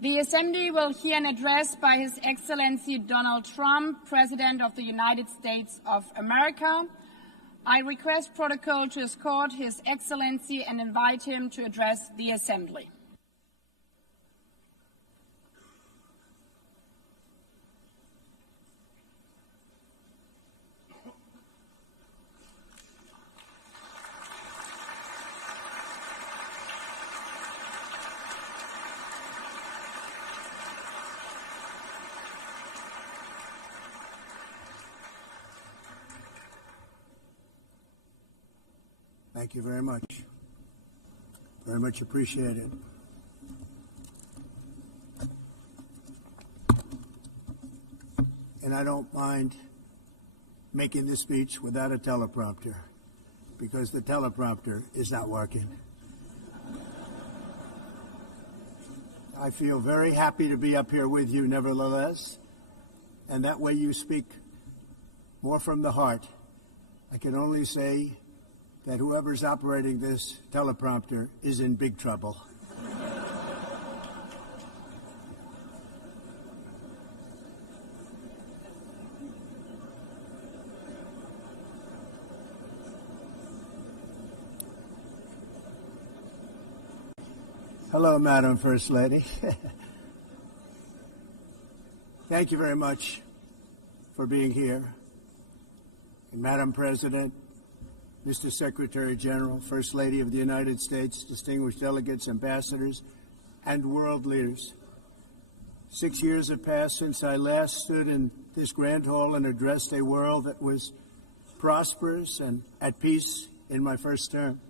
The Assembly will hear an address by His Excellency Donald Trump, President of the United States of America. I request protocol to escort His Excellency and invite him to address the Assembly. Thank you very much. Very much appreciated. And I don't mind making this speech without a teleprompter, because the teleprompter is not working. I feel very happy to be up here with you nevertheless, and that way you speak more from the heart. I can only say that whoever's operating this teleprompter is in big trouble. Hello, Madam First Lady. Thank you very much for being here. And Madam President, Mr. Secretary General, First Lady of the United States, distinguished delegates, ambassadors, and world leaders. 6 years have passed since I last stood in this grand hall and addressed a world that was prosperous and at peace in my first term.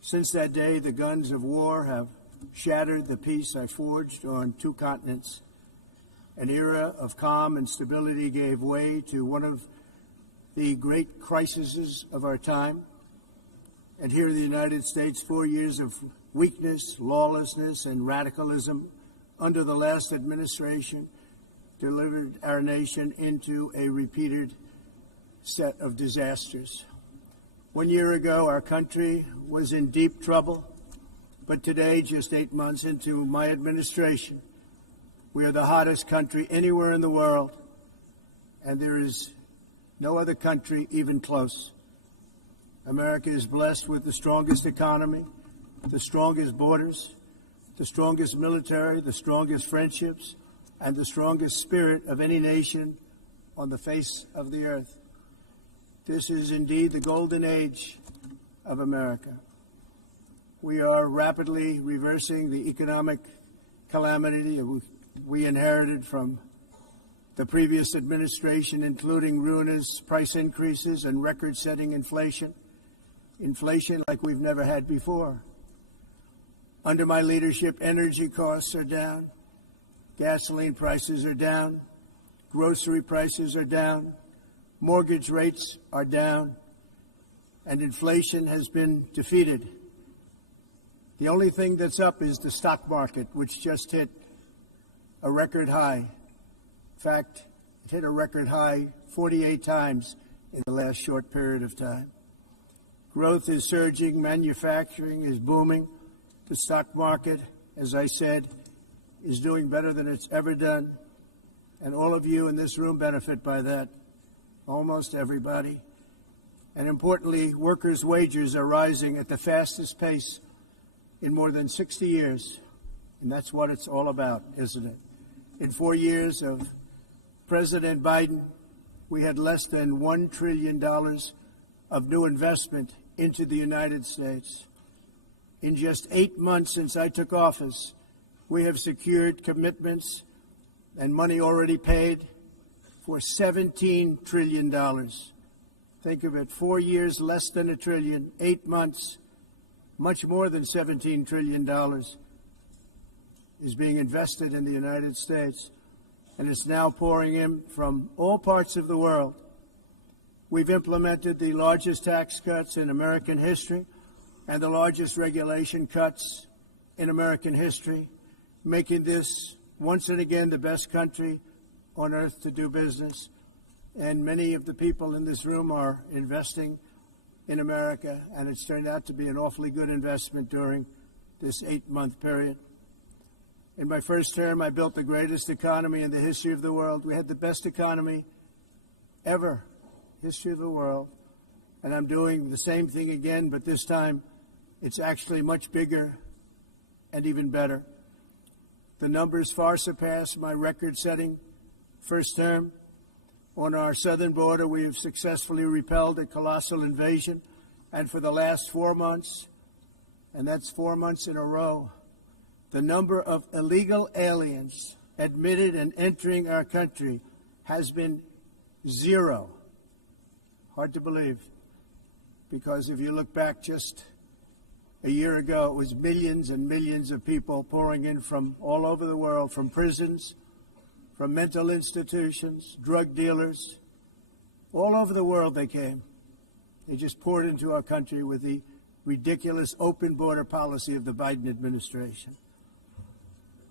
Since that day, the guns of war have shattered the peace I forged on 2 continents. An era of calm and stability gave way to one of the great crises of our time. And here in the United States, 4 years of weakness, lawlessness, and radicalism under the last administration delivered our nation into a repeated set of disasters. 1 year ago, our country was in deep trouble, but today, just 8 months into my administration, we are the hottest country anywhere in the world, and there is no other country even close. America is blessed with the strongest economy, the strongest borders, the strongest military, the strongest friendships, and the strongest spirit of any nation on the face of the earth. This is indeed the golden age of America. We are rapidly reversing the economic calamity we inherited from the previous administration, including ruinous price increases and record-setting inflation like we've never had before. Under my leadership, energy costs are down, gasoline prices are down, grocery prices are down, mortgage rates are down, and inflation has been defeated. The only thing that's up is the stock market, which just hit a record high. In fact, it hit a record high 48 times in the last short period of time. Growth is surging, manufacturing is booming. The stock market, as I said, is doing better than it's ever done. And all of you in this room benefit by that, almost everybody. And importantly, workers' wages are rising at the fastest pace in more than 60 years. And that's what it's all about, isn't it? In 4 years of President Biden, we had less than $1 trillion of new investment into the United States. In just 8 months since I took office, we have secured commitments and money already paid for $17 trillion. Think of it, 4 years, less than $1 trillion, 8 months, much more than $17 trillion is being invested in the United States, and it's now pouring in from all parts of the world. We've implemented the largest tax cuts in American history and the largest regulation cuts in American history, making this once and again the best country on earth to do business. And many of the people in this room are investing in America, and it's turned out to be an awfully good investment during this 8-month period. In my first term, I built the greatest economy in the history of the world. We had the best economy ever, history of the world. And I'm doing the same thing again, but this time it's actually much bigger and even better. The numbers far surpass my record-setting first term. On our southern border, we have successfully repelled a colossal invasion, and for the last 4 months, and that's 4 months in a row, the number of illegal aliens admitted and entering our country has been 0. Hard to believe, because if you look back just a year ago, it was millions and millions of people pouring in from all over the world, from prisons, from mental institutions, drug dealers. All over the world they came. They just poured into our country with the ridiculous open border policy of the Biden administration.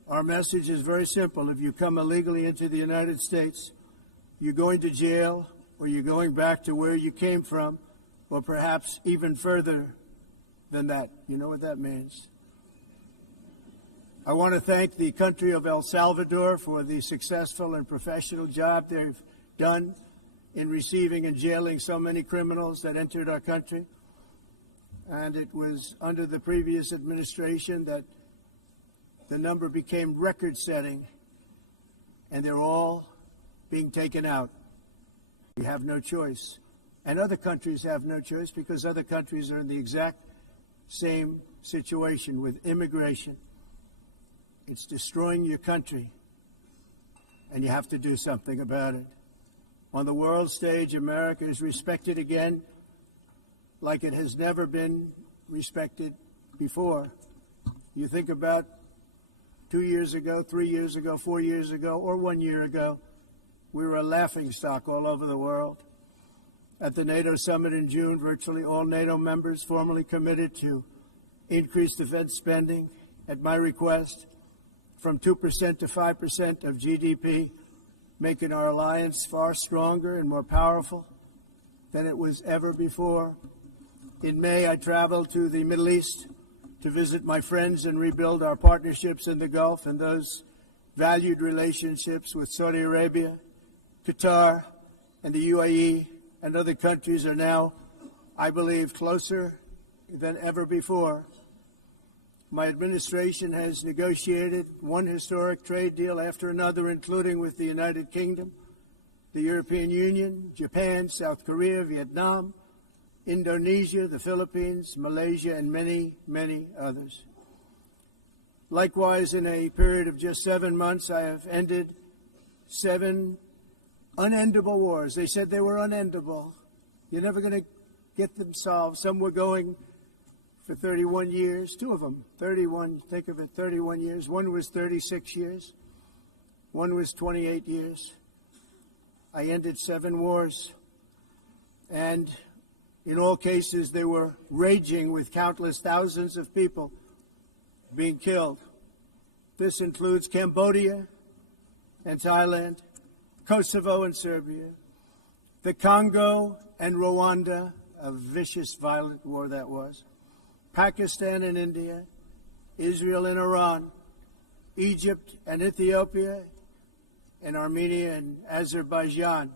Our message is very simple. If you come illegally into the United States, you're going to jail, or you're going back to where you came from, or perhaps even further than that. You know what that means. I want to thank the country of El Salvador for the successful and professional job they've done in receiving and jailing so many criminals that entered our country. And it was under the previous administration that the number became record-setting, and they're all being taken out. We have no choice. And other countries have no choice, because other countries are in the exact same situation with immigration. It's destroying your country, and you have to do something about it. On the world stage, America is respected again like it has never been respected before. You think about 2 years ago, 3 years ago, 4 years ago, or 1 year ago, we were a laughingstock all over the world. At the NATO summit in June, virtually all NATO members formally committed to increase defense spending at my request from 2% to 5% of GDP, making our alliance far stronger and more powerful than it was ever before. In May, I traveled to the Middle East to visit my friends and rebuild our partnerships in the Gulf and those valued relationships with Saudi Arabia, Qatar, and the UAE, and other countries are now, I believe, closer than ever before. My administration has negotiated one historic trade deal after another, including with the United Kingdom, the European Union, Japan, South Korea, Vietnam, Indonesia, the Philippines, Malaysia, and many, many others. Likewise, in a period of just 7 months, I have ended 7 unendable wars. They said they were unendable. You're never going to get them solved. Some were going for 31 years, 2 of them, 31, think of it, 31 years. One was 36 years. One was 28 years. I ended 7 wars. And in all cases, they were raging with countless thousands of people being killed. This includes Cambodia and Thailand, Kosovo and Serbia, the Congo and Rwanda, a vicious, violent war that was, Pakistan and India, Israel and Iran, Egypt and Ethiopia, and Armenia and Azerbaijan.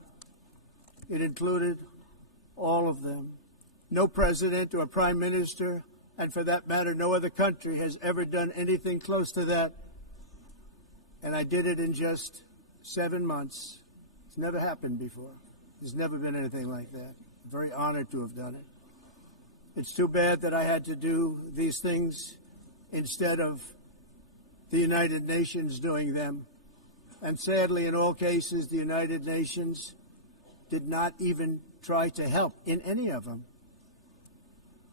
It included all of them. No president or prime minister, and for that matter, no other country has ever done anything close to that. And I did it in just 7 months. It's never happened before. There's never been anything like that. I'm very honored to have done it. It's too bad that I had to do these things instead of the United Nations doing them. And sadly, in all cases, the United Nations did not even try to help in any of them.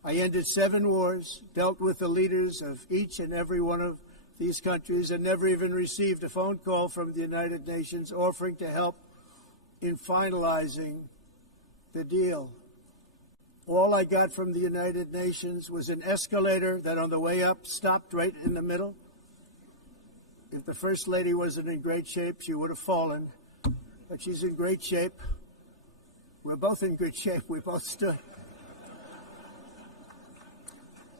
I ended 7 wars, dealt with the leaders of each and every one of these countries, and never even received a phone call from the United Nations offering to help in finalizing the deal. All I got from the United Nations was an escalator that on the way up stopped right in the middle. If the First Lady wasn't in great shape, she would have fallen. But she's in great shape. We're both in good shape. We both stood.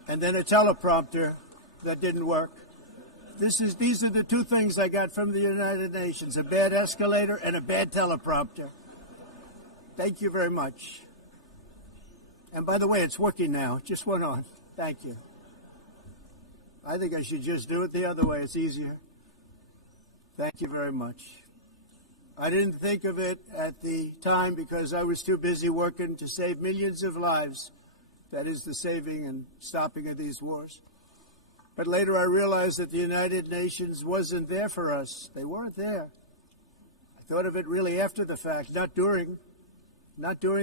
And then a teleprompter that didn't work. These are the two things I got from the United Nations, a bad escalator and a bad teleprompter. Thank you very much. And by the way, it's working now. It just went on. Thank you. I think I should just do it the other way. It's easier. Thank you very much. I didn't think of it at the time because I was too busy working to save millions of lives. That is the saving and stopping of these wars. But later I realized that the United Nations wasn't there for us. They weren't there. I thought of it really after the fact, not during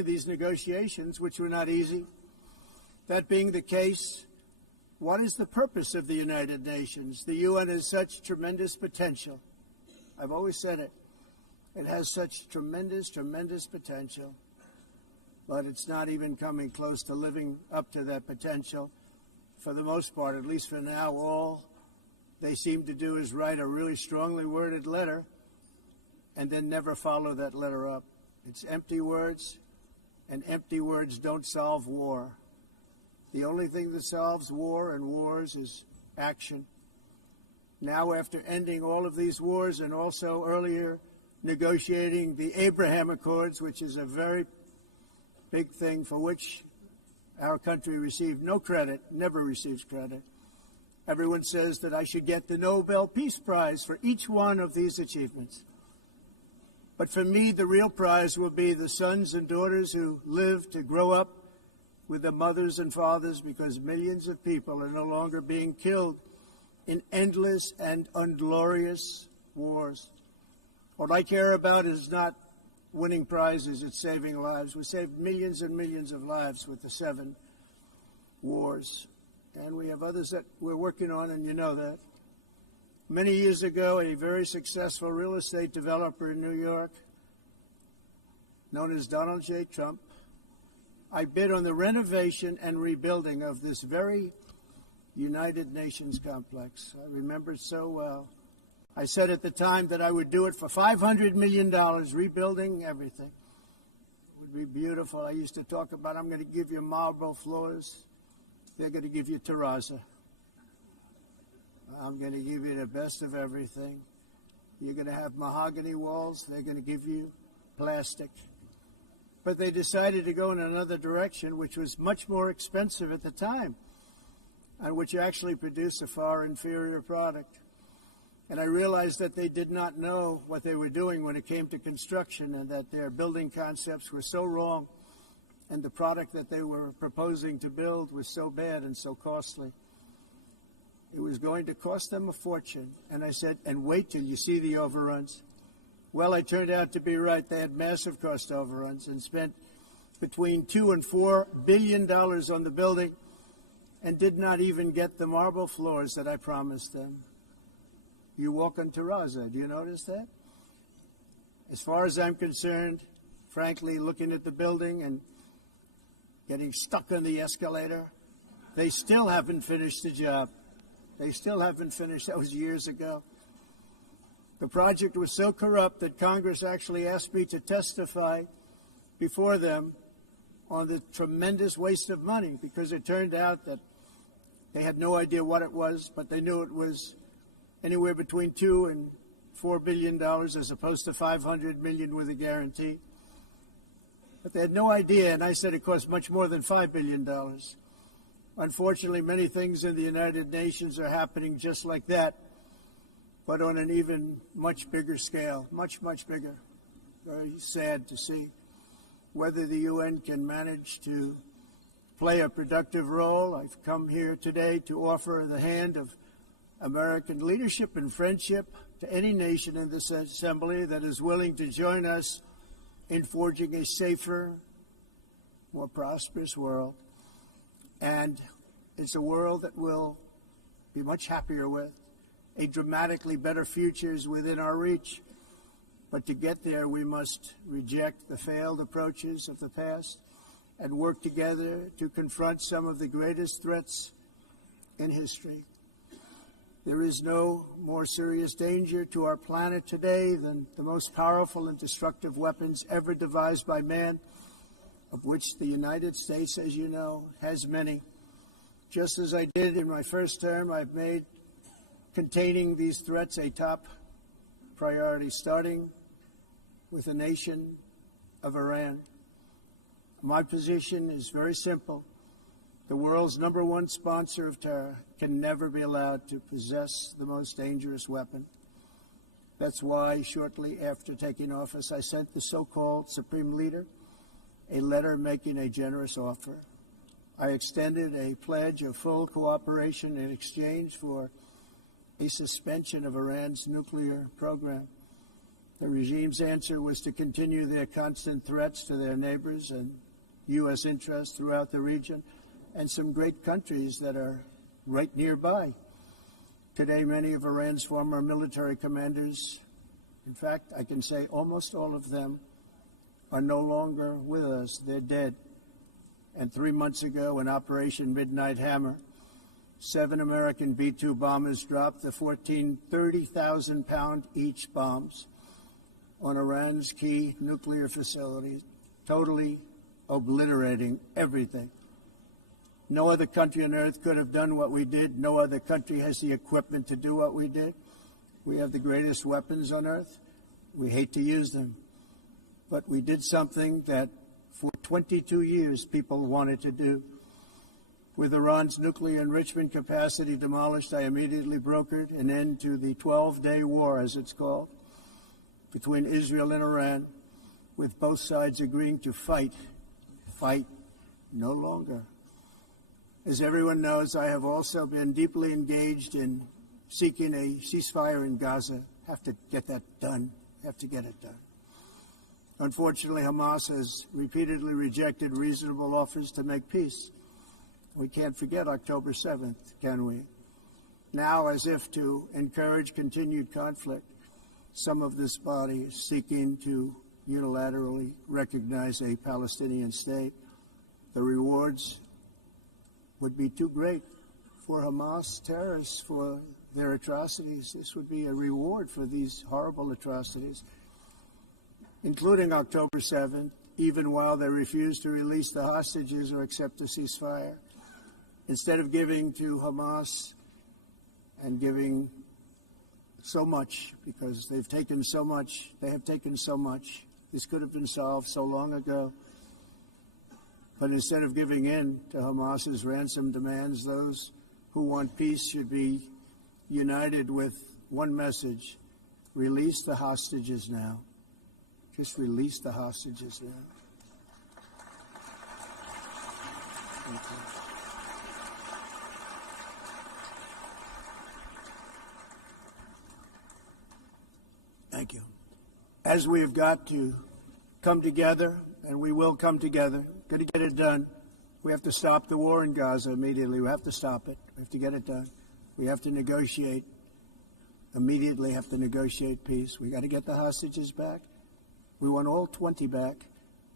these negotiations, which were not easy. That being the case, what is the purpose of the United Nations? The UN has such tremendous potential. I've always said it. It has such tremendous, tremendous potential. But it's not even coming close to living up to that potential. For the most part, at least for now, all they seem to do is write a really strongly worded letter and then never follow that letter up. It's empty words, and empty words don't solve war. The only thing that solves war and wars is action. Now, after ending all of these wars and also earlier negotiating the Abraham Accords, which is a very big thing for which our country received no credit, never receives credit. Everyone says that I should get the Nobel Peace Prize for each one of these achievements. But for me, the real prize will be the sons and daughters who live to grow up with the mothers and fathers, because millions of people are no longer being killed in endless and unglorious wars. What I care about is not winning prizes, it's saving lives. We saved millions and millions of lives with the 7 wars. And we have others that we're working on, and you know that. Many years ago, a very successful real estate developer in New York, known as Donald J. Trump, I bid on the renovation and rebuilding of this very United Nations complex. I remember it so well. I said at the time that I would do it for $500 million, rebuilding everything. It would be beautiful. I used to talk about, I'm going to give you marble floors. They're going to give you terrazzo. I'm going to give you the best of everything. You're going to have mahogany walls. They're going to give you plastic. But they decided to go in another direction, which was much more expensive at the time, and which actually produced a far inferior product. And I realized that they did not know what they were doing when it came to construction, and that their building concepts were so wrong, and the product that they were proposing to build was so bad and so costly. It was going to cost them a fortune. And I said, and wait till you see the overruns. Well, I turned out to be right. They had massive cost overruns and spent between $2 and $4 billion on the building and did not even get the marble floors that I promised them. You walk on terrazzo. Do you notice that? As far as I'm concerned, frankly, looking at the building and getting stuck on the escalator, they still haven't finished the job. They still haven't finished. That was years ago. The project was so corrupt that Congress actually asked me to testify before them on the tremendous waste of money, because it turned out that they had no idea what it was, but they knew it was anywhere between $2 and $4 billion as opposed to $500 million with a guarantee. But they had no idea, and I said it cost much more than $5 billion. Unfortunately, many things in the United Nations are happening just like that, but on an even much bigger scale, much, much bigger. Very sad to see whether the UN can manage to play a productive role. I've come here today to offer the hand of American leadership and friendship to any nation in this assembly that is willing to join us in forging a safer, more prosperous world. And it's a world that we'll be much happier with. A dramatically better future is within our reach. But to get there, we must reject the failed approaches of the past and work together to confront some of the greatest threats in history. There is no more serious danger to our planet today than the most powerful and destructive weapons ever devised by man, of which the United States, as you know, has many. Just as I did in my first term, I've made containing these threats a top priority, starting with the nation of Iran. My position is very simple. The world's #1 sponsor of terror can never be allowed to possess the most dangerous weapon. That's why, shortly after taking office, I sent the so-called Supreme Leader a letter making a generous offer. I extended a pledge of full cooperation in exchange for a suspension of Iran's nuclear program. The regime's answer was to continue their constant threats to their neighbors and U.S. interests throughout the region and some great countries that are right nearby. Today, many of Iran's former military commanders, in fact, I can say almost all of them, are no longer with us. They're dead. And 3 months ago, in Operation Midnight Hammer, 7 American B-2 bombers dropped the 14 30,000-pound each bombs on Iran's key nuclear facilities, totally obliterating everything. No other country on earth could have done what we did. No other country has the equipment to do what we did. We have the greatest weapons on earth. We hate to use them. But we did something that for 22 years people wanted to do. With Iran's nuclear enrichment capacity demolished, I immediately brokered an end to the 12-day war, as it's called, between Israel and Iran, with both sides agreeing to fight no longer. As everyone knows, I have also been deeply engaged in seeking a ceasefire in Gaza. Have to get that done. Have to get it done. Unfortunately, Hamas has repeatedly rejected reasonable offers to make peace. We can't forget October 7th, can we? Now, as if to encourage continued conflict, some of this body is seeking to unilaterally recognize a Palestinian state. The rewards would be too great for Hamas terrorists for their atrocities. This would be a reward for these horrible atrocities, including October 7th, even while they refuse to release the hostages or accept a ceasefire. Instead of giving to Hamas and giving so much, because they've taken so much, this could have been solved so long ago. But instead of giving in to Hamas's ransom demands, those who want peace should be united with one message: release the hostages now. Just release the hostages now. Thank you. Thank you. As we have got to come together, and we will come together, got to get it done. We have to stop the war in Gaza immediately. We have to stop it. We have to get it done. We have to negotiate. Immediately have to negotiate peace. We got to get the hostages back. We want all 20 back.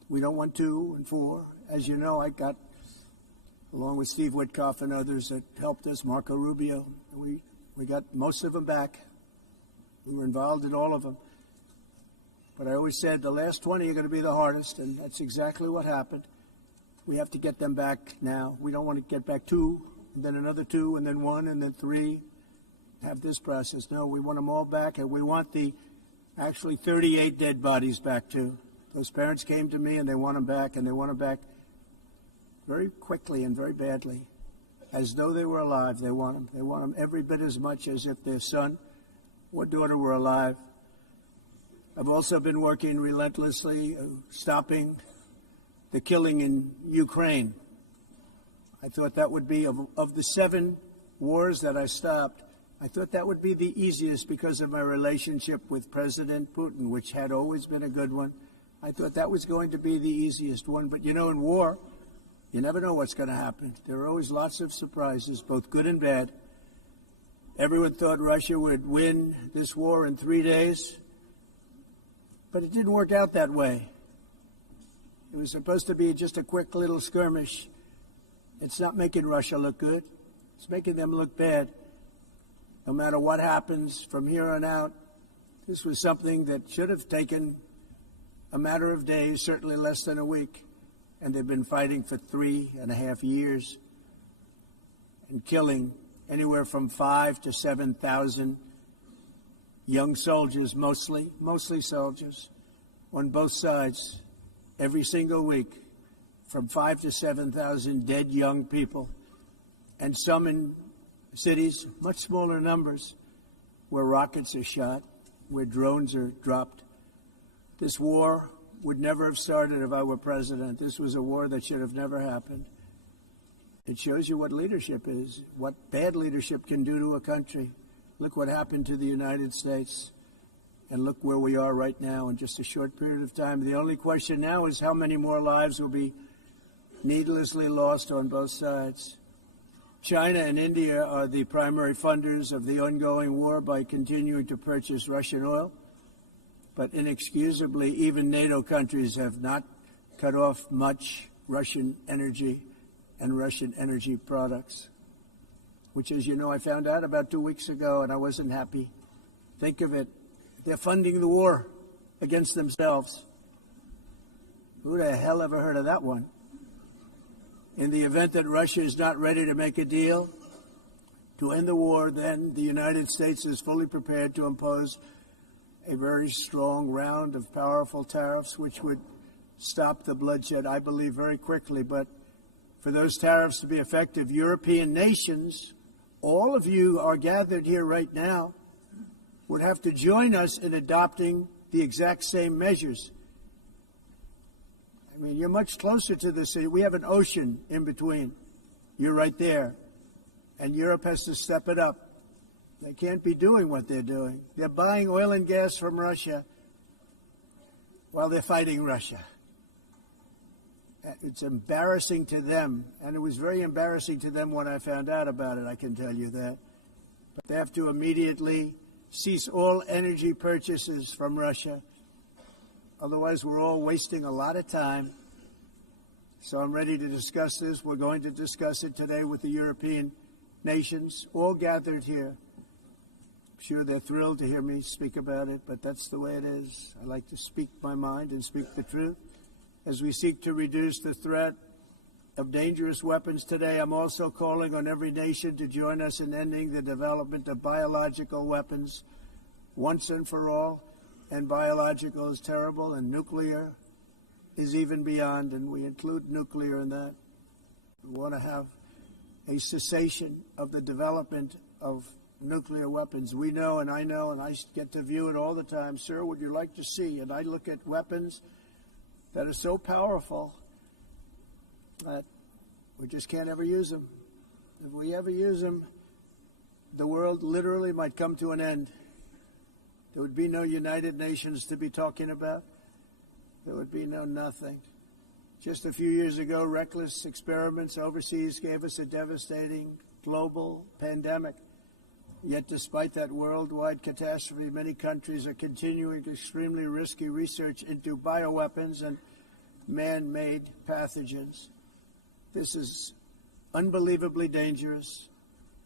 We don't want 2 and 4. As you know, I got, along with Steve Witkoff and others that helped us, Marco Rubio, we got most of them back. We were involved in all of them. But I always said the last 20 are going to be the hardest, and that's exactly what happened. We have to get them back now. We don't want to get back 2, and then another 2, and then 1, and then 3. Have this process. No, we want them all back, and we want the actually 38 dead bodies back too. Those parents came to me, and they want them back, and they want them back very quickly and very badly, as though they were alive. They want them. They want them every bit as much as if their son or daughter were alive. I've also been working relentlessly, stopping the killing in Ukraine. I thought that would be, of the 7 wars that I stopped, I thought that would be the easiest because of my relationship with President Putin, which had always been a good one. I thought that was going to be the easiest one. But, you know, in war, you never know what's going to happen. There are always lots of surprises, both good and bad. Everyone thought Russia would win this war in 3 days, but it didn't work out that way. It was supposed to be just a quick little skirmish. It's not making Russia look good. It's making them look bad. No matter what happens from here on out, this was something that should have taken a matter of days, certainly less than a week. And they've been fighting for 3.5 years and killing anywhere from 5,000 to 7,000 young soldiers, mostly soldiers, on both sides, every single week, from 5,000 to 7,000 dead young people, and some in cities, much smaller numbers, where rockets are shot, where drones are dropped. This war would never have started if I were president. This was a war that should have never happened. It shows you what leadership is, what bad leadership can do to a country. Look what happened to the United States, and look where we are right now in just a short period of time. The only question now is how many more lives will be needlessly lost on both sides. China and India are the primary funders of the ongoing war by continuing to purchase Russian oil. But inexcusably, even NATO countries have not cut off much Russian energy and Russian energy products, which, as you know, I found out about 2 weeks ago, and I wasn't happy. Think of it. They're funding the war against themselves. Who the hell ever heard of that one? In the event that Russia is not ready to make a deal to end the war, then the United States is fully prepared to impose a very strong round of powerful tariffs, which would stop the bloodshed, I believe, very quickly. But for those tariffs to be effective, European nations, all of you are gathered here right now, would have to join us in adopting the exact same measures. I mean, you're much closer to the city. We have an ocean in between. You're right there. And Europe has to step it up. They can't be doing what they're doing. They're buying oil and gas from Russia while they're fighting Russia. It's embarrassing to them, and it was very embarrassing to them when I found out about it, I can tell you that. But they have to immediately cease all energy purchases from Russia. Otherwise, we're all wasting a lot of time. So I'm ready to discuss this. We're going to discuss it today with the European nations, all gathered here. I'm sure they're thrilled to hear me speak about it, but that's the way it is. I like to speak my mind and speak the truth. As we seek to reduce the threat of dangerous weapons today, I'm also calling on every nation to join us in ending the development of biological weapons once and for all. And biological is terrible, and nuclear is even beyond, and we include nuclear in that. We want to have a cessation of the development of nuclear weapons. We know, and I get to view it all the time. Sir, would you like to see? And I look at weapons that are so powerful that we just can't ever use them. If we ever use them, the world literally might come to an end. There would be no United Nations to be talking about. There would be no nothing. Just a few years ago, reckless experiments overseas gave us a devastating global pandemic. Yet despite that worldwide catastrophe, many countries are continuing extremely risky research into bioweapons and man-made pathogens. This is unbelievably dangerous.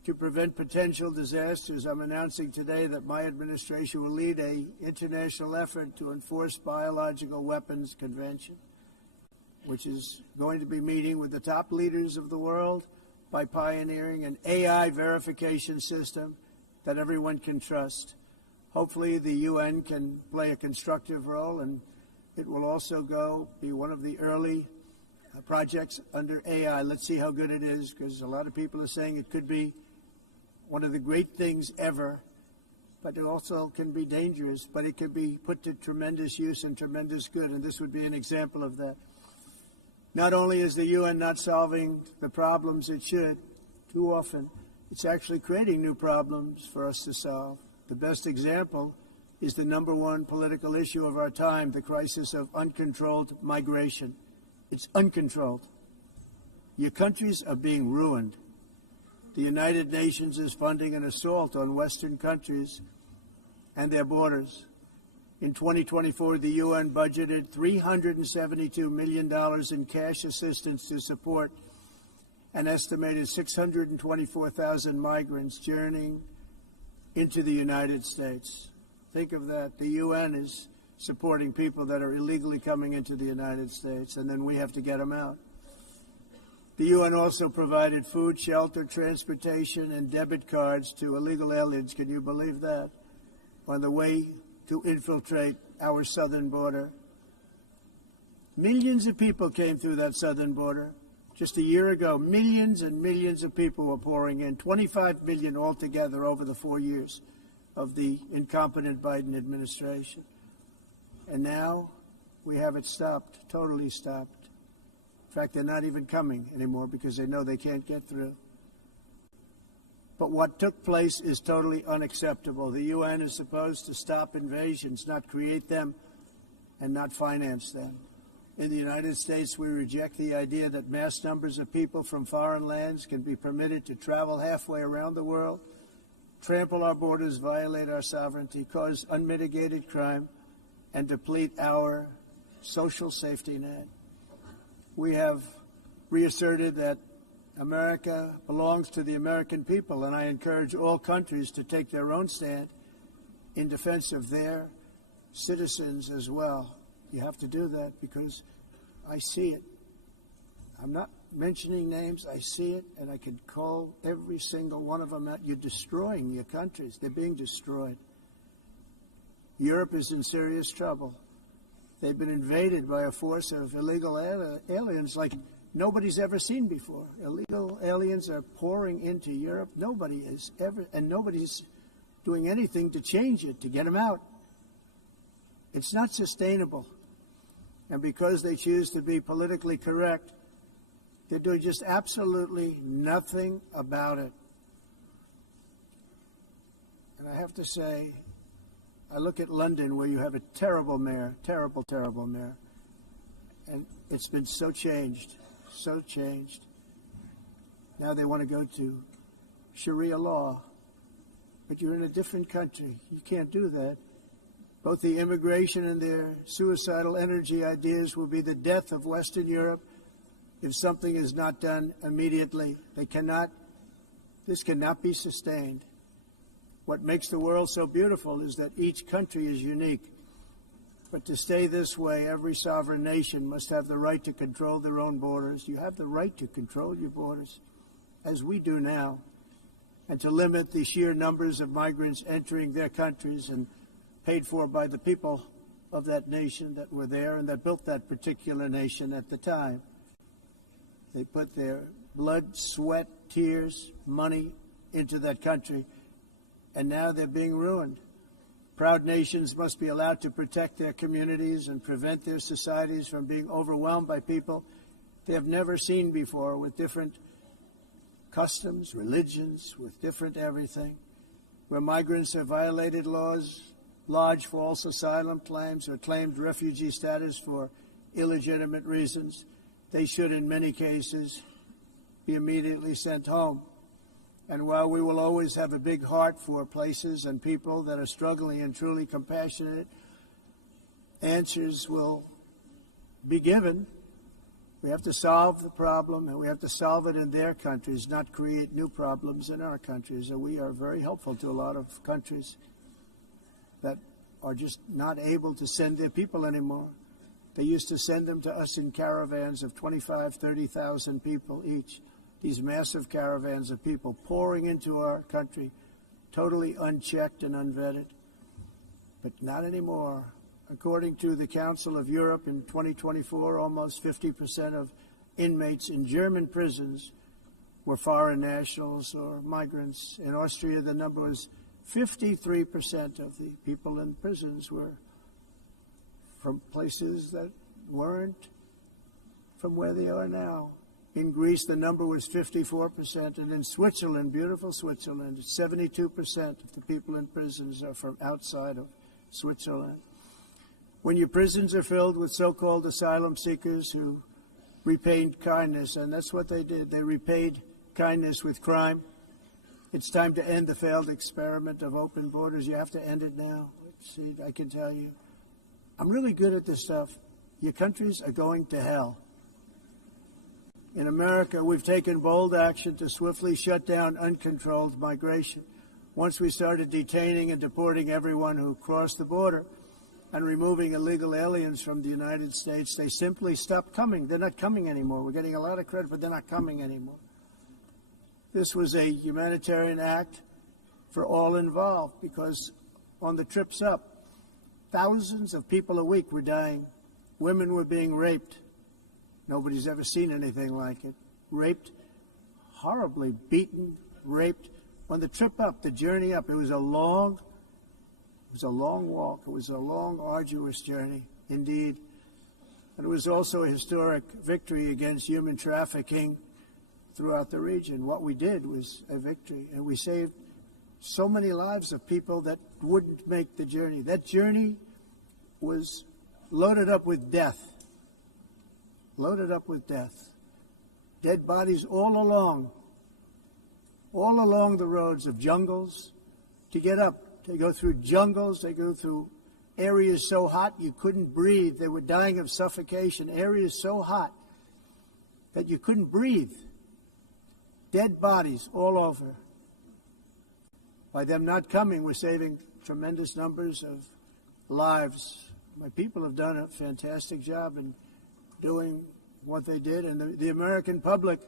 To prevent potential disasters, I'm announcing today that my administration will lead an international effort to enforce biological weapons convention, which is going to be meeting with the top leaders of the world by pioneering an AI verification system that everyone can trust. Hopefully the UN can play a constructive role, and it will also be one of the early projects under AI. Let's see how good it is, because a lot of people are saying it could be one of the great things ever, but it also can be dangerous, but it can be put to tremendous use and tremendous good, and this would be an example of that. Not only is the UN not solving the problems it should, too often, it's actually creating new problems for us to solve. The best example is the number one political issue of our time, the crisis of uncontrolled migration. It's uncontrolled. Your countries are being ruined. The United Nations is funding an assault on Western countries and their borders. In 2024, the UN budgeted $372 million in cash assistance to support an estimated 624,000 migrants journeying into the United States. Think of that. The UN is supporting people that are illegally coming into the United States, and then we have to get them out. The UN also provided food, shelter, transportation, and debit cards to illegal aliens. Can you believe that? On the way to infiltrate our southern border. Millions of people came through that southern border. Just a year ago, millions and millions of people were pouring in, 25 million altogether over the 4 years of the incompetent Biden administration. And now we have it stopped, totally stopped. In fact, they're not even coming anymore because they know they can't get through. But what took place is totally unacceptable. The UN is supposed to stop invasions, not create them and not finance them. In the United States, we reject the idea that mass numbers of people from foreign lands can be permitted to travel halfway around the world, trample our borders, violate our sovereignty, cause unmitigated crime, and deplete our social safety net. We have reasserted that America belongs to the American people, and I encourage all countries to take their own stand in defense of their citizens as well. You have to do that because I see it. I'm not mentioning names. I see it, and I can call every single one of them out. You're destroying your countries. They're being destroyed. Europe is in serious trouble. They've been invaded by a force of illegal aliens like nobody's ever seen before. Illegal aliens are pouring into Europe. Nobody is ever, and nobody's doing anything to change it, to get them out. It's not sustainable. And because they choose to be politically correct, they're doing just absolutely nothing about it. And I have to say, I look at London, where you have a terrible mayor, terrible, terrible mayor. And it's been so changed, so changed. Now they want to go to Sharia law. But you're in a different country. You can't do that. Both the immigration and their suicidal energy ideas will be the death of Western Europe if something is not done immediately. This cannot be sustained. What makes the world so beautiful is that each country is unique. But to stay this way, every sovereign nation must have the right to control their own borders. You have the right to control your borders, as we do now, and to limit the sheer numbers of migrants entering their countries and paid for by the people of that nation that were there and that built that particular nation at the time. They put their blood, sweat, tears, money into that country, and now they're being ruined. Proud nations must be allowed to protect their communities and prevent their societies from being overwhelmed by people they have never seen before, with different customs, religions, with different everything. Where migrants have violated laws, lodged false asylum claims, or claimed refugee status for illegitimate reasons, they should, in many cases, be immediately sent home. And while we will always have a big heart for places and people that are struggling and truly compassionate, answers will be given. We have to solve the problem, and we have to solve it in their countries, not create new problems in our countries. And we are very helpful to a lot of countries that are just not able to send their people anymore. They used to send them to us in caravans of 25,000, 30,000 people each. These massive caravans of people pouring into our country, totally unchecked and unvetted. But not anymore. According to the Council of Europe, in 2024, almost 50% of inmates in German prisons were foreign nationals or migrants. In Austria, the number was 53% of the people in prisons were from places that weren't from where they are now. In Greece, the number was 54%, and in Switzerland, beautiful Switzerland, 72% of the people in prisons are from outside of Switzerland. When your prisons are filled with so-called asylum seekers who repaid kindness, and that's what they did, they repaid kindness with crime, it's time to end the failed experiment of open borders. You have to end it now. See, I can tell you, I'm really good at this stuff. Your countries are going to hell. In America, we've taken bold action to swiftly shut down uncontrolled migration. Once we started detaining and deporting everyone who crossed the border, and removing illegal aliens from the United States, they simply stopped coming. They're not coming anymore. We're getting a lot of credit, but they're not coming anymore. This was a humanitarian act for all involved, because on the trips up, thousands of people a week were dying. Women were being raped. Nobody's ever seen anything like it. Raped, horribly beaten, raped. On the trip up, the journey up, it was a long walk. It was a long, arduous journey, indeed. And it was also a historic victory against human trafficking throughout the region. What we did was a victory, and we saved so many lives of people that wouldn't make the journey. That journey was loaded up with death. Loaded up with death. Dead bodies all along the roads of jungles to get up. They go through jungles, they go through areas so hot you couldn't breathe. They were dying of suffocation, areas so hot that you couldn't breathe. Dead bodies all over. By them not coming, we're saving tremendous numbers of lives. My people have done a fantastic job in doing what they did, and the American public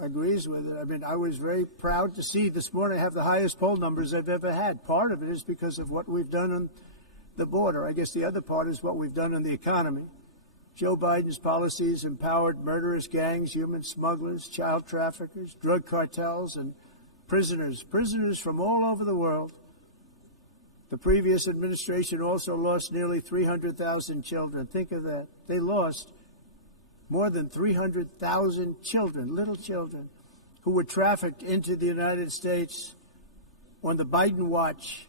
agrees with it. I mean, I was very proud to see this morning I have the highest poll numbers I've ever had. Part of it is because of what we've done on the border. I guess the other part is what we've done in the economy. Joe Biden's policies empowered murderous gangs, human smugglers, child traffickers, drug cartels, and prisoners from all over the world. The previous administration also lost nearly 300,000 children. Think of that. They lost more than 300,000 children, little children, who were trafficked into the United States on the Biden watch,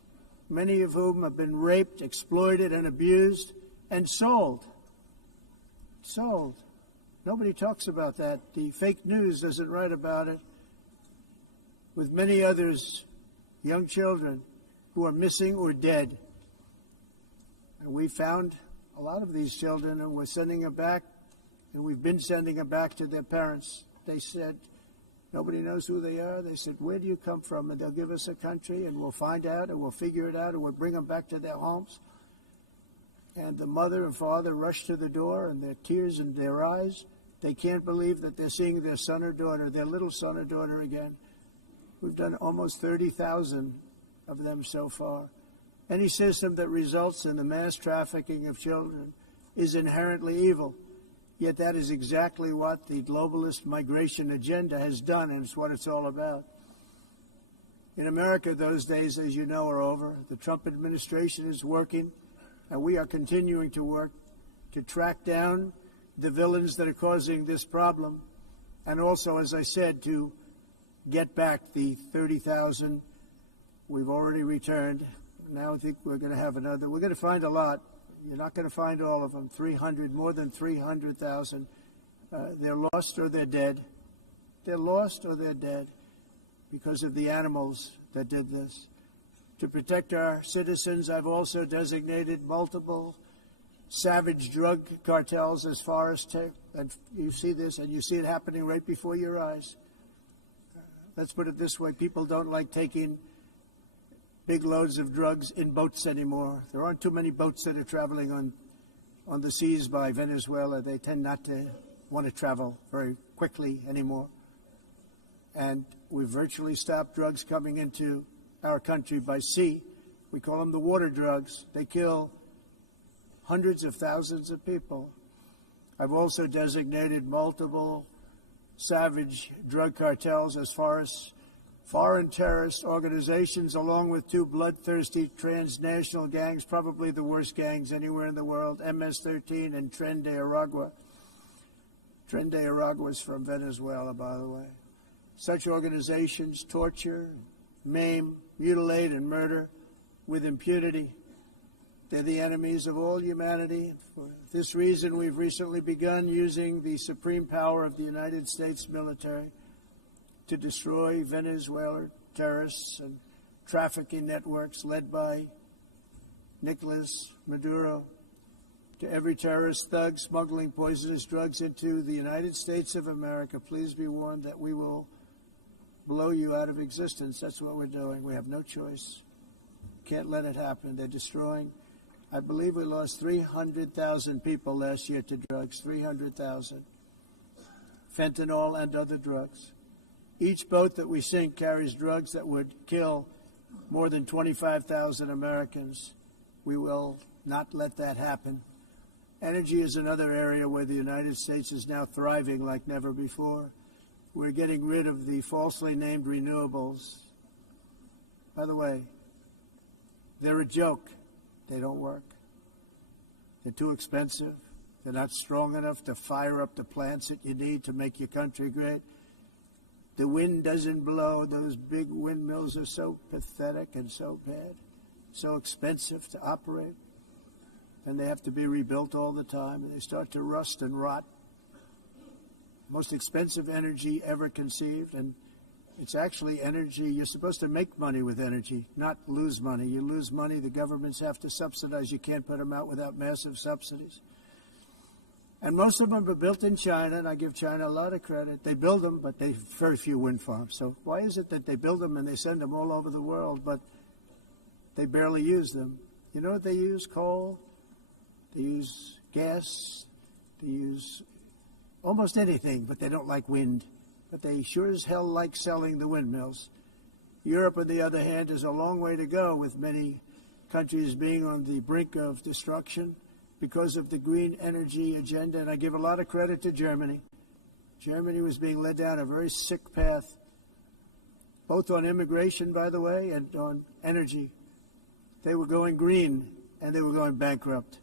many of whom have been raped, exploited, and abused, and sold. Sold. Nobody talks about that. The fake news doesn't write about it. With many others, young children who are missing or dead. And we found a lot of these children, and we're sending them back, and we've been sending them back to their parents. They said, nobody knows who they are. They said, where do you come from? And they'll give us a country, and we'll find out, and we'll figure it out, and we'll bring them back to their homes. And the mother and father rush to the door, and their tears in their eyes. They can't believe that they're seeing their son or daughter, their little son or daughter again. We've done almost 30,000 of them so far. Any system that results in the mass trafficking of children is inherently evil. Yet that is exactly what the globalist migration agenda has done, and it's what it's all about. In America, those days, as you know, are over. The Trump administration is working, and we are continuing to work to track down the villains that are causing this problem, and also, as I said, to get back the 30,000 we've already returned. Now I think we're going to have another. We're going to find a lot. You're not going to find all of them. 300, more than 300,000. They're lost or they're dead. They're lost or they're dead because of the animals that did this. To protect our citizens, I've also designated multiple savage drug cartels as far as and you see this, and you see it happening right before your eyes. Let's put it this way. People don't like taking big loads of drugs in boats anymore. There aren't too many boats that are traveling on the seas by Venezuela. They tend not to want to travel very quickly anymore. And we've virtually stopped drugs coming into our country by sea. We call them the water drugs. They kill hundreds of thousands of people. I've also designated multiple savage drug cartels as far as foreign terrorist organizations, along with two bloodthirsty transnational gangs, probably the worst gangs anywhere in the world, MS-13 and Tren de Aragua. Tren de Aragua is from Venezuela, by the way. Such organizations torture, maim, mutilate, and murder with impunity. They're the enemies of all humanity. For this reason, we've recently begun using the supreme power of the United States military to destroy Venezuela terrorists and trafficking networks led by Nicolas Maduro. To every terrorist thug smuggling poisonous drugs into the United States of America, please be warned that we will blow you out of existence. That's what we're doing. We have no choice. Can't let it happen. They're destroying I believe we lost 300,000 people last year to drugs, 300,000. Fentanyl and other drugs. Each boat that we sink carries drugs that would kill more than 25,000 Americans. We will not let that happen. Energy is another area where the United States is now thriving like never before. We're getting rid of the falsely named renewables. By the way, they're a joke. They don't work. They're too expensive. They're not strong enough to fire up the plants that you need to make your country great. The wind doesn't blow. Those big windmills are so pathetic and so bad, so expensive to operate. And they have to be rebuilt all the time, and they start to rust and rot. Most expensive energy ever conceived, and it's actually energy. You're supposed to make money with energy, not lose money. You lose money, the governments have to subsidize. You can't put them out without massive subsidies. And most of them are built in China, and I give China a lot of credit. They build them, but they have very few wind farms. So why is it that they build them and they send them all over the world, but they barely use them? You know what they use? Coal. They use gas. They use almost anything, but they don't like wind. But they sure as hell like selling the windmills. Europe, on the other hand, is a long way to go, with many countries being on the brink of destruction because of the green energy agenda. And I give a lot of credit to Germany. Germany was being led down a very sick path, both on immigration, by the way, and on energy. They were going green, and they were going bankrupt.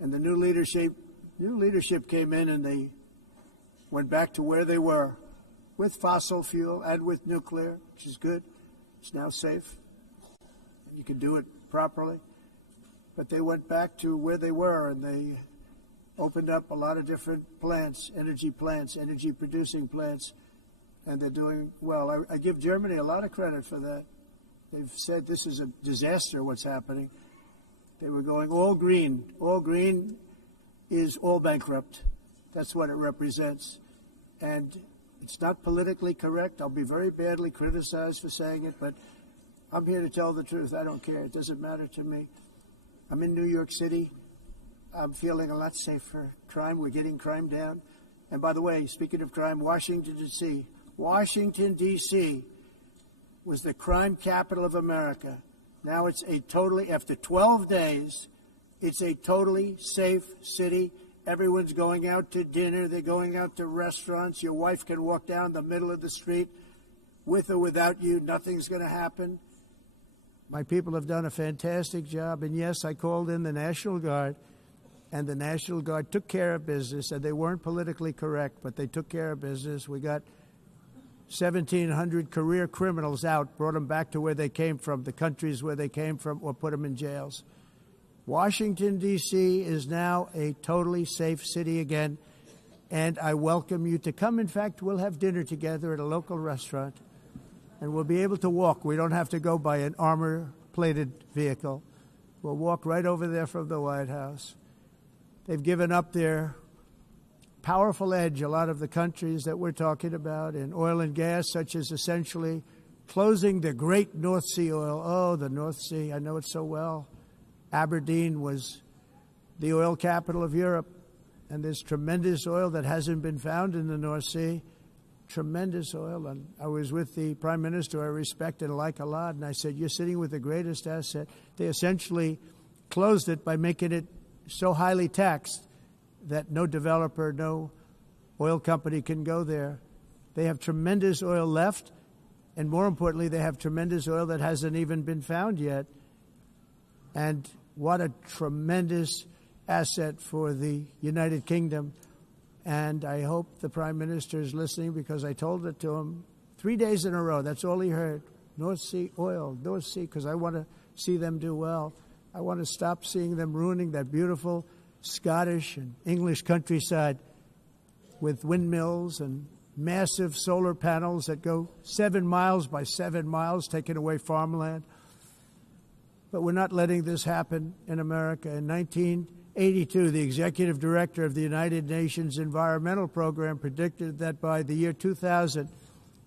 And the new leadership came in, and they went back to where they were, with fossil fuel and with nuclear, which is good. It's now safe. You can do it properly. But they went back to where they were, and they opened up a lot of different plants, energy-producing plants, and they're doing well. I give Germany a lot of credit for that. They've said this is a disaster, what's happening. They were going all green. All green is all bankrupt. That's what it represents. And it's not politically correct. I'll be very badly criticized for saying it, but I'm here to tell the truth. I don't care. It doesn't matter to me. I'm in New York City. I'm feeling a lot safer. Crime, we're getting crime down. And by the way, speaking of crime, Washington, D.C. was the crime capital of America. Now it's after 12 days, it's a totally safe city. Everyone's going out to dinner. They're going out to restaurants. Your wife can walk down the middle of the street with or without you. Nothing's going to happen. My people have done a fantastic job. And yes, I called in the National Guard, and the National Guard took care of business, and they weren't politically correct, but they took care of business. We got 1,700 career criminals out, brought them back to where they came from, the countries where they came from, or put them in jails. Washington, D.C. is now a totally safe city again, and I welcome you to come. In fact, we'll have dinner together at a local restaurant, and we'll be able to walk. We don't have to go by an armor-plated vehicle. We'll walk right over there from the White House. They've given up their powerful edge, a lot of the countries that we're talking about, in oil and gas, such as essentially closing the great North Sea oil. Oh, the North Sea, I know it so well. Aberdeen was the oil capital of Europe, and there's tremendous oil that hasn't been found in the North Sea. Tremendous oil. And I was with the Prime Minister I respect and like a lot, and I said, you're sitting with the greatest asset. They essentially closed it by making it so highly taxed that no developer, no oil company can go there. They have tremendous oil left, and more importantly, they have tremendous oil that hasn't even been found yet. And what a tremendous asset for the United Kingdom. And I hope the Prime Minister is listening, because I told it to him 3 days in a row. That's all he heard. North Sea oil, North Sea, because I want to see them do well. I want to stop seeing them ruining that beautiful Scottish and English countryside with windmills and massive solar panels that go 7 miles by 7 miles, taking away farmland. But we're not letting this happen in America. In 1982, the executive director of the United Nations Environmental Program predicted that by the year 2000,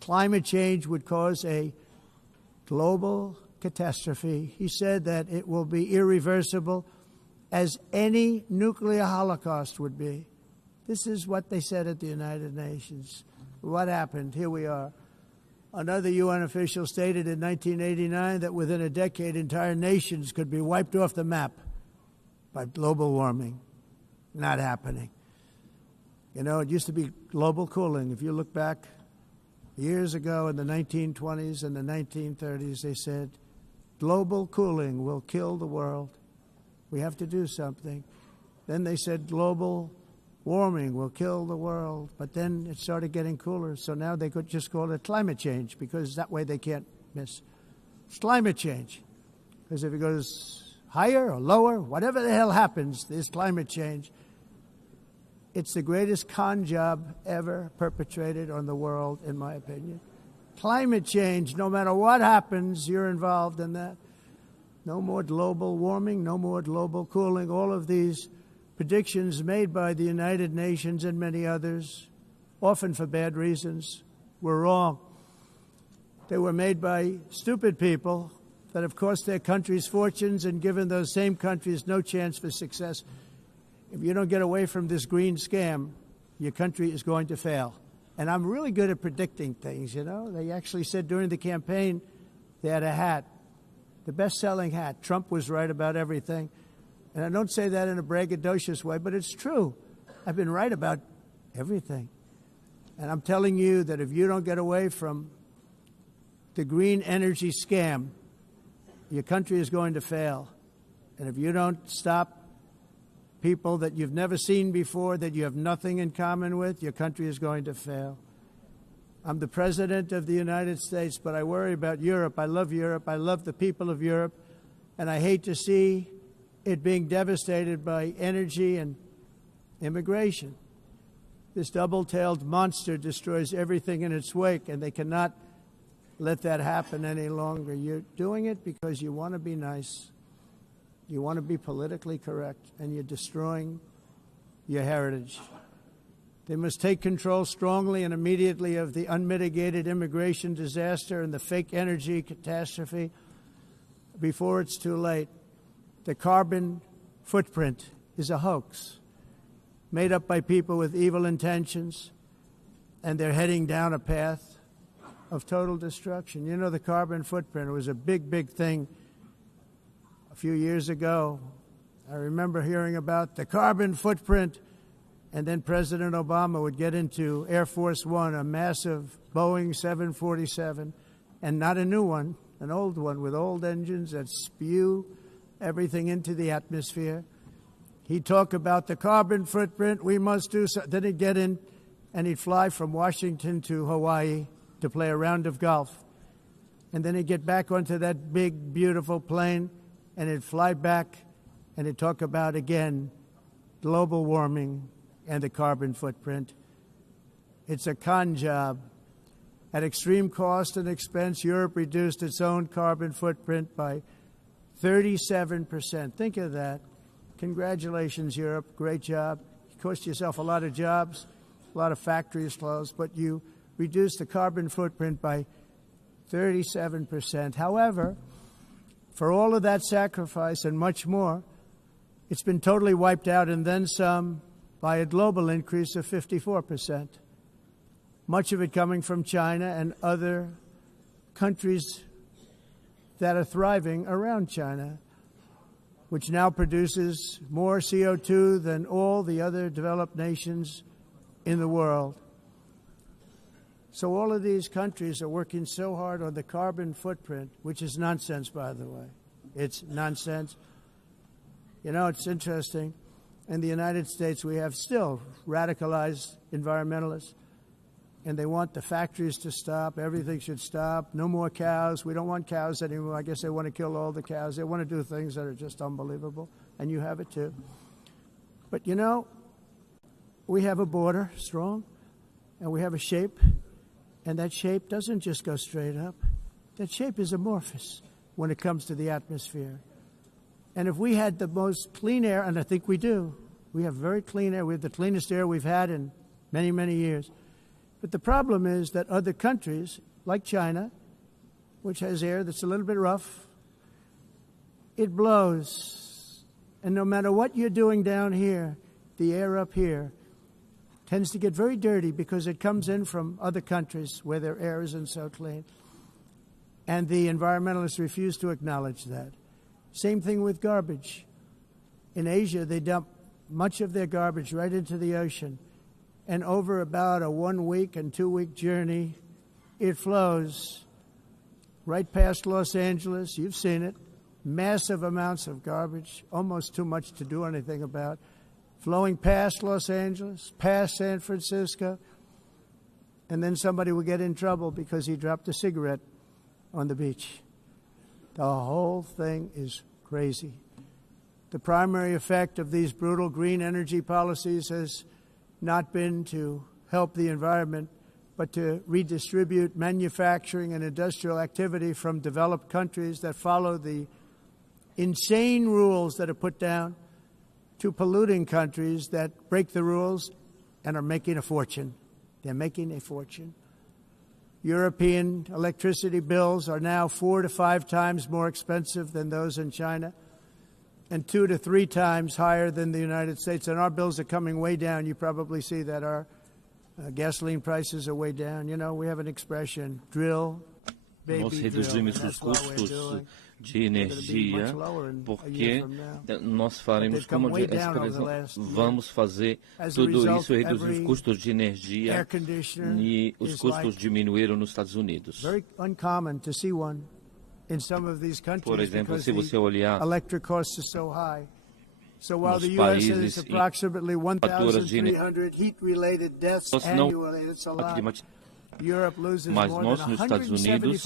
climate change would cause a global catastrophe. He said that it will be irreversible. as any nuclear holocaust would be. This is what they said at the United Nations. What happened? Here we are. Another UN official stated in 1989 that within a decade, entire nations could be wiped off the map by global warming. Not happening. You know, it used to be global cooling. If you look back years ago in the 1920s and the 1930s, they said, global cooling will kill the world. We have to do something. Then they said global warming will kill the world. But then it started getting cooler. So now they could just call it climate change, because that way they can't miss. It's climate change. Because if it goes higher or lower, whatever the hell happens, there's climate change. It's the greatest con job ever perpetrated on the world, in my opinion. Climate change, no matter what happens, you're involved in that. No more global warming, no more global cooling. All of these predictions made by the United Nations and many others, often for bad reasons, were wrong. They were made by stupid people that have cost their countries fortunes and given those same countries no chance for success. If you don't get away from this green scam, your country is going to fail. And I'm really good at predicting things, you know. They actually said during the campaign they had a hat, the best-selling hat. Trump was right about everything. And I don't say that in a braggadocious way, but it's true. I've been right about everything. And I'm telling you that if you don't get away from the green energy scam, your country is going to fail. And if you don't stop people that you've never seen before, that you have nothing in common with, your country is going to fail. I'm the President of the United States, but I worry about Europe. I love Europe. I love the people of Europe. And I hate to see it being devastated by energy and immigration. This double-tailed monster destroys everything in its wake, and they cannot let that happen any longer. You're doing it because you want to be nice. You want to be politically correct, and you're destroying your heritage. They must take control strongly and immediately of the unmitigated immigration disaster and the fake energy catastrophe before it's too late. The carbon footprint is a hoax made up by people with evil intentions, and they're heading down a path of total destruction. You know, the carbon footprint was a big, big thing a few years ago. I remember hearing about the carbon footprint, and then President Obama would get into Air Force One, a massive Boeing 747, and not a new one, an old one with old engines that spew everything into the atmosphere. He'd talk about the carbon footprint, we must do so. Then he'd get in and he'd fly from Washington to Hawaii to play a round of golf. And then he'd get back onto that big, beautiful plane and he'd fly back and he'd talk about, again, global warming and the carbon footprint. It's a con job. At extreme cost and expense, Europe reduced its own carbon footprint by 37%. Think of that. Congratulations, Europe. Great job. You cost yourself a lot of jobs, a lot of factories closed, but you reduced the carbon footprint by 37%. However, for all of that sacrifice and much more, it's been totally wiped out and then some by a global increase of 54%. Much of it coming from China and other countries that are thriving around China, which now produces more CO2 than all the other developed nations in the world. So all of these countries are working so hard on the carbon footprint, which is nonsense, by the way. It's nonsense. You know, it's interesting. In the United States, we have still radicalized environmentalists, and they want the factories to stop. Everything should stop. No more cows. We don't want cows anymore. I guess they want to kill all the cows. They want to do things that are just unbelievable, and you have it too. But, you know, we have a border, strong, and we have a shape, and that shape doesn't just go straight up. That shape is amorphous when it comes to the atmosphere. And if we had the most clean air, and I think we do, we have very clean air. We have the cleanest air we've had in many, many years. But the problem is that other countries, like China, which has air that's a little bit rough, it blows And no matter what you're doing down here, the air up here tends to get very dirty because it comes in from other countries where their air isn't so clean. And the environmentalists refuse to acknowledge that. Same thing with garbage. In Asia, they dump much of their garbage right into the ocean. And over about a 1 week and 2 week journey, it flows right past Los Angeles. You've seen it. Massive amounts of garbage, almost too much to do anything about, flowing past Los Angeles, past San Francisco, and then somebody will get in trouble because he dropped a cigarette on the beach. The whole thing is crazy. The primary effect of these brutal green energy policies has not been to help the environment, but to redistribute manufacturing and industrial activity from developed countries that follow the insane rules that are put down to polluting countries that break the rules and are making a fortune. They're making a fortune. European electricity bills are now 4 to 5 times more expensive than those in China and 2 to 3 times higher than the United States. And our bills are coming way down. You probably see that our gasoline prices are way down. You know, we have an expression, drill, baby, nós reduzimos os custos de energia porque nós faremos como vamos fazer tudo isso e reduzir os custos de energia e os custos diminuíram nos Estados Unidos. Por exemplo, se você olhar nos países e faturas de mas nós nos Estados Unidos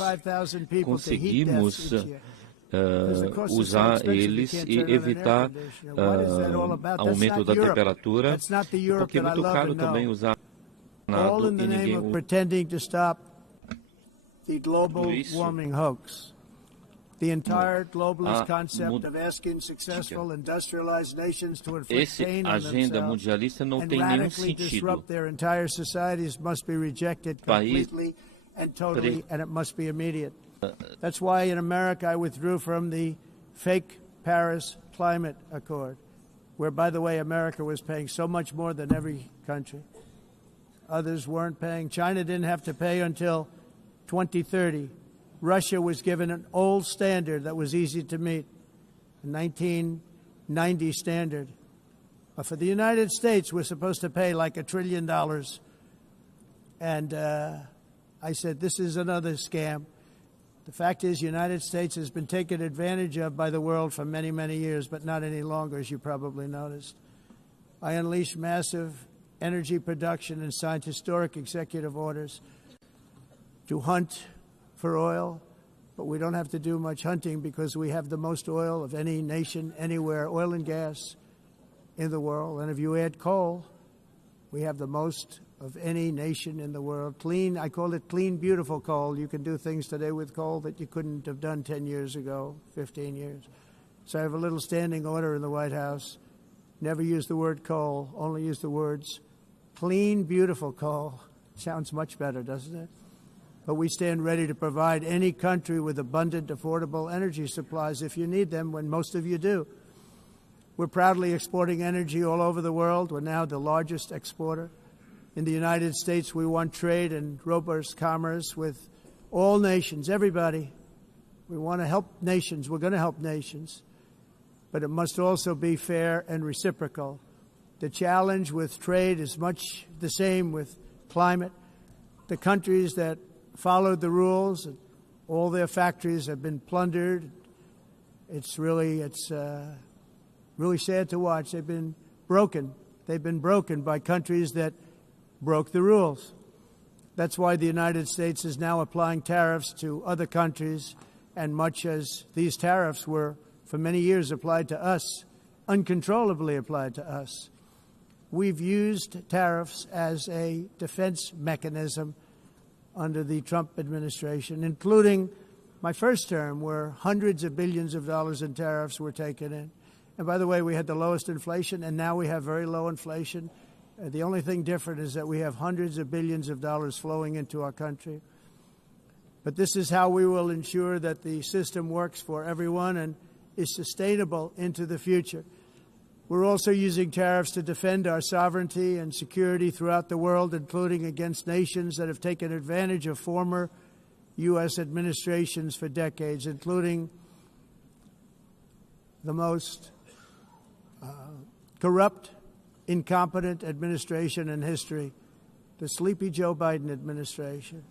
conseguimos usar eles e evitar aumento da temperatura, porque é muito caro também usar nada e ninguém usa. The entire globalist concept of asking successful industrialized nations to inflict pain on themselves and radically disrupt their entire societies must be rejected completely and totally, and it must be immediate. That's why in America I withdrew from the fake Paris Climate Accord, where, by the way, America was paying so much more than every country. Others weren't paying. China didn't have to pay until 2030. Russia was given an old standard that was easy to meet, a 1990 standard. For the United States, we're supposed to pay like $1 trillion. And I said, this is another scam. The fact is, the United States has been taken advantage of by the world for many, many years, but not any longer, as you probably noticed. I unleashed massive energy production and signed historic executive orders to hunt for oil, but we don't have to do much hunting because we have the most oil of any nation anywhere, oil and gas in the world. And if you add coal, we have the most of any nation in the world. Clean, I call it clean, beautiful coal. You can do things today with coal that you couldn't have done 10 years ago, 15 years. So I have a little standing order in the White House. Never use the word coal, only use the words clean, beautiful coal. Sounds much better, doesn't it? But we stand ready to provide any country with abundant, affordable energy supplies if you need them, when most of you do. We're proudly exporting energy all over the world. We're now the largest exporter. In the United States, we want trade and robust commerce with all nations, everybody. We want to help nations. We're going to help nations. But it must also be fair and reciprocal. The challenge with trade is much the same with climate. The countries that followed the rules, and all their factories have been plundered. It's really sad to watch. They've been broken. They've been broken by countries that broke the rules. That's why the United States is now applying tariffs to other countries, and much as these tariffs were for many years applied to us, uncontrollably applied to us. We've used tariffs as a defense mechanism under the Trump administration, including my first term, where hundreds of billions of dollars in tariffs were taken in. And by the way, we had the lowest inflation, and now we have very low inflation. The only thing different is that we have hundreds of billions of dollars flowing into our country. But this is how we will ensure that the system works for everyone and is sustainable into the future. We're also using tariffs to defend our sovereignty and security throughout the world, including against nations that have taken advantage of former U.S. administrations for decades, including the most corrupt, incompetent administration in history, the sleepy Joe Biden administration.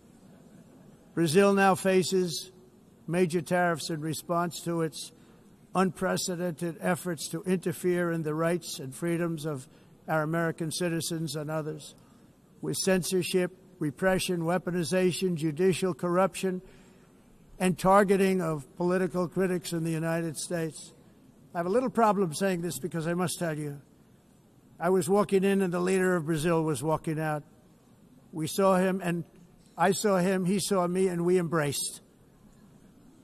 Brazil now faces major tariffs in response to its unprecedented efforts to interfere in the rights and freedoms of our American citizens and others, with censorship, repression, weaponization, judicial corruption, and targeting of political critics in the United States. I have a little problem saying this because I must tell you, I was walking in and the leader of Brazil was walking out. We saw him and I saw him, he saw me, and we embraced.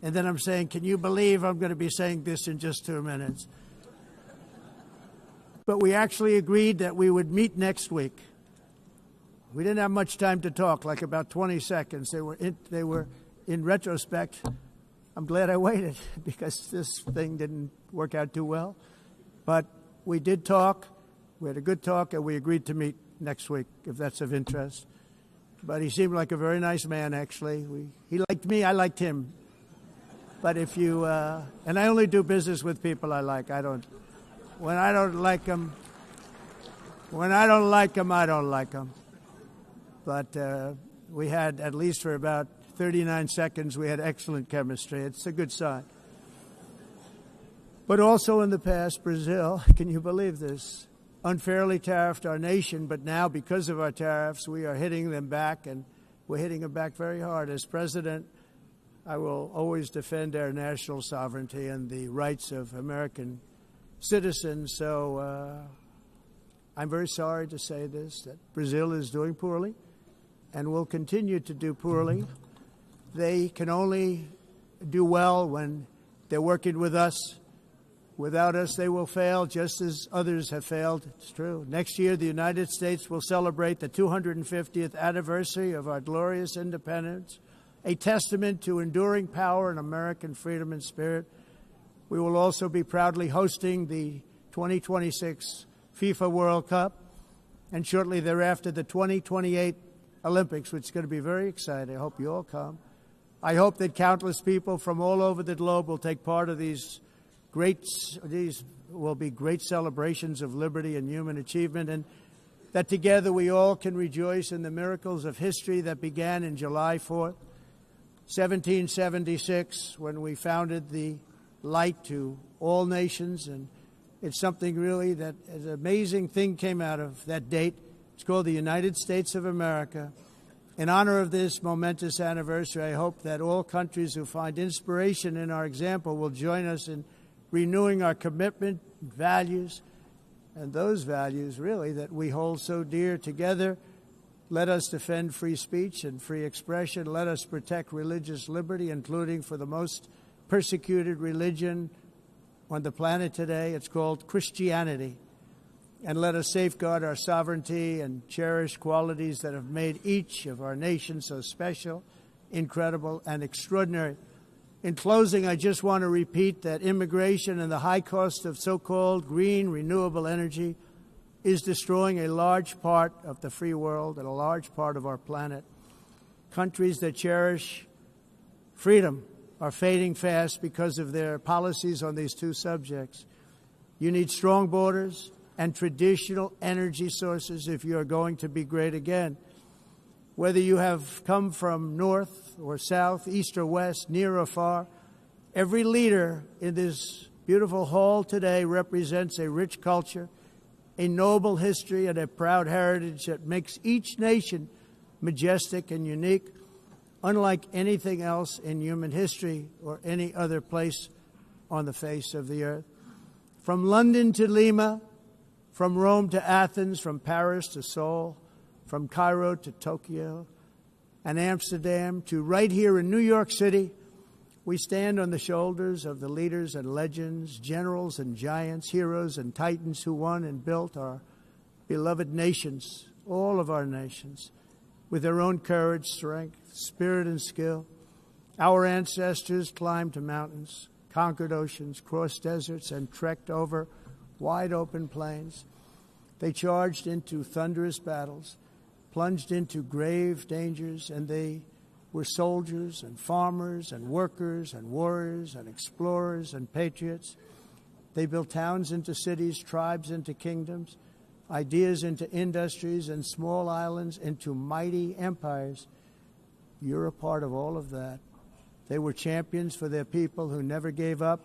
And then I'm saying, can you believe I'm going to be saying this in just 2 minutes? But we actually agreed that we would meet next week. We didn't have much time to talk, like about 20 seconds. They were in retrospect, I'm glad I waited because this thing didn't work out too well. But we did talk. We had a good talk, and we agreed to meet next week, if that's of interest. But he seemed like a very nice man, actually. He liked me, I liked him. But if you, and I only do business with people I like. When I don't like them, I don't like them. But we had, at least for about 39 seconds, we had excellent chemistry. It's a good sign. But also in the past, Brazil, can you believe this, unfairly tariffed our nation, but now because of our tariffs, we are hitting them back, and we're hitting them back very hard. As president, I will always defend our national sovereignty and the rights of American citizens. So I'm very sorry to say this, that Brazil is doing poorly and will continue to do poorly. They can only do well when they're working with us. Without us, they will fail, just as others have failed. It's true. Next year, the United States will celebrate the 250th anniversary of our glorious independence, a testament to enduring power and American freedom and spirit. We will also be proudly hosting the 2026 FIFA World Cup, and shortly thereafter, the 2028 Olympics, which is going to be very exciting. I hope you all come. I hope that countless people from all over the globe will take part of these will be great celebrations of liberty and human achievement, and that together we all can rejoice in the miracles of history that began in July 4th, 1776, when we founded the light to all nations. And it's something really that an amazing thing came out of that date. It's called the United States of America. In honor of this momentous anniversary, I hope that all countries who find inspiration in our example will join us in renewing our commitment, values, and those values, really, that we hold so dear together. Let us defend free speech and free expression. Let us protect religious liberty, including for the most persecuted religion on the planet today. It's called Christianity. And let us safeguard our sovereignty and cherish qualities that have made each of our nations so special, incredible, and extraordinary. In closing, I just want to repeat that immigration and the high cost of so-called green renewable energy is destroying a large part of the free world and a large part of our planet. Countries that cherish freedom are fading fast because of their policies on these two subjects. You need strong borders and traditional energy sources if you are going to be great again. Whether you have come from north or south, east or west, near or far, every leader in this beautiful hall today represents a rich culture, a noble history, and a proud heritage that makes each nation majestic and unique, unlike anything else in human history or any other place on the face of the earth. From London to Lima, from Rome to Athens, from Paris to Seoul, from Cairo to Tokyo and Amsterdam to right here in New York City, we stand on the shoulders of the leaders and legends, generals and giants, heroes and titans who won and built our beloved nations, all of our nations, with their own courage, strength, spirit, and skill. Our ancestors climbed mountains, conquered oceans, crossed deserts, and trekked over wide open plains. They charged into thunderous battles, plunged into grave dangers, and they were soldiers and farmers and workers and warriors and explorers and patriots. They built towns into cities, tribes into kingdoms, ideas into industries, and small islands into mighty empires. You're a part of all of that. They were champions for their people who never gave up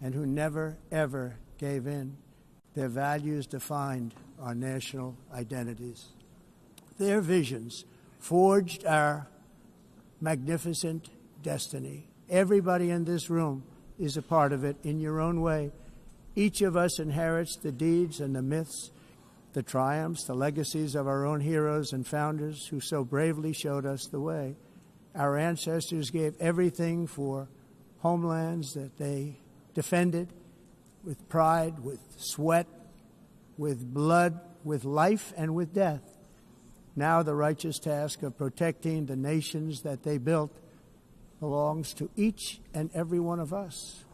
and who never, ever gave in. Their values defined our national identities. Their visions forged our magnificent destiny. Everybody in this room is a part of it in your own way. Each of us inherits the deeds and the myths, the triumphs, the legacies of our own heroes and founders who so bravely showed us the way. Our ancestors gave everything for homelands that they defended with pride, with sweat, with blood, with life, and with death. Now the righteous task of protecting the nations that they built belongs to each and every one of us.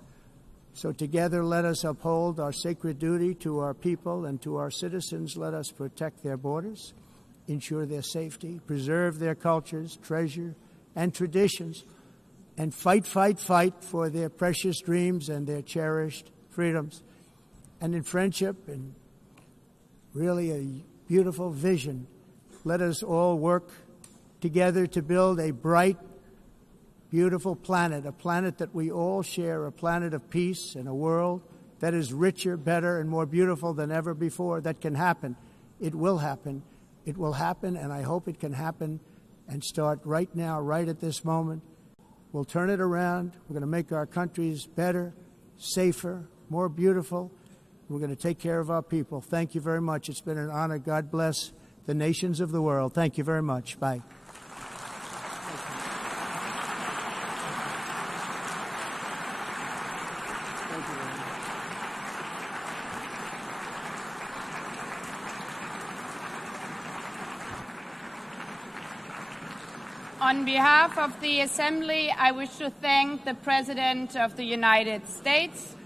So together let us uphold our sacred duty to our people and to our citizens. Let us protect their borders, ensure their safety, preserve their cultures, treasure, and traditions, and fight, fight, fight for their precious dreams and their cherished freedoms. And in friendship and really a beautiful vision, let us all work together to build a bright, beautiful planet, a planet that we all share, a planet of peace and a world that is richer, better, and more beautiful than ever before. That can happen. It will happen. It will happen, and I hope it can happen and start right now, right at this moment. We'll turn it around. We're going to make our countries better, safer, more beautiful. We're going to take care of our people. Thank you very much. It's been an honor. God bless the nations of the world. Thank you very much. Bye. On behalf of the Assembly, I wish to thank the President of the United States,